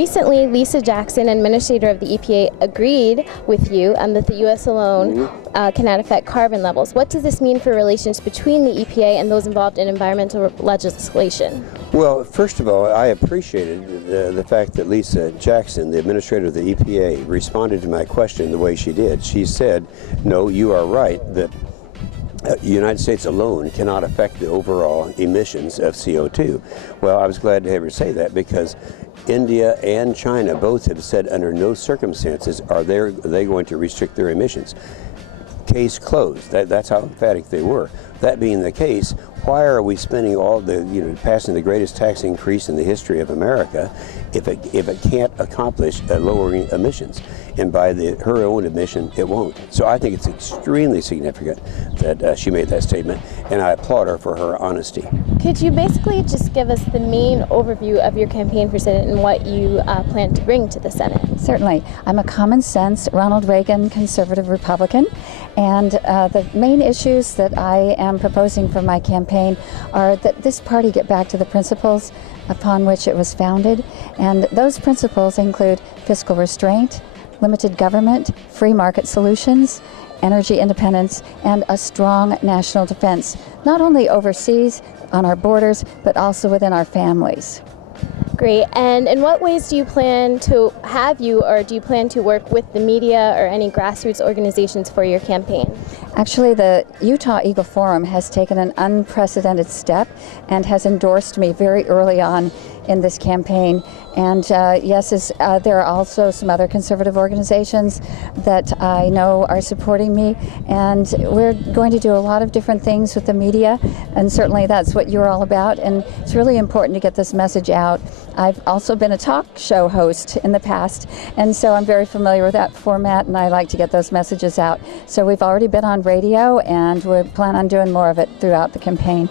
recently, Lisa Jackson, administrator of the EPA, agreed with you that the U.S. alone cannot affect carbon levels. What does this mean for relations between the EPA and those involved in environmental legislation? Well, first of all, I appreciated the fact that Lisa Jackson, the administrator of the EPA, responded to my question the way she did. She said, no, you are right that the United States alone cannot affect the overall emissions of CO2. Well, I was glad to have her say that, because India and China both have said under no circumstances are they going to restrict their emissions. Case closed. That's how emphatic they were. That being the case, why are we spending all the, passing the greatest tax increase in the history of America if it can't accomplish lowering emissions? And by her own admission, it won't. So I think it's extremely significant that she made that statement, and I applaud her for her honesty. Could you basically just give us the main overview of your campaign for Senate and what you plan to bring to the Senate? Certainly. I'm a common sense Ronald Reagan conservative Republican, and the main issues that I am proposing for my campaign are that this party get back to the principles upon which it was founded, and those principles include fiscal restraint, limited government, free market solutions, energy independence, and a strong national defense, not only overseas on our borders, but also within our families. Great. And in what ways do you plan to do you plan to work with the media or any grassroots organizations for your campaign? Actually, the Utah Eagle Forum has taken an unprecedented step and has endorsed me very early on in this campaign. And yes, there are also some other conservative organizations that I know are supporting me, and we're going to do a lot of different things with the media, and certainly that's what you're all about, and it's really important to get this message out. I've also been a talk show host in the past, and so I'm very familiar with that format, and I like to get those messages out. So we've already been on radio, and we plan on doing more of it throughout the campaign.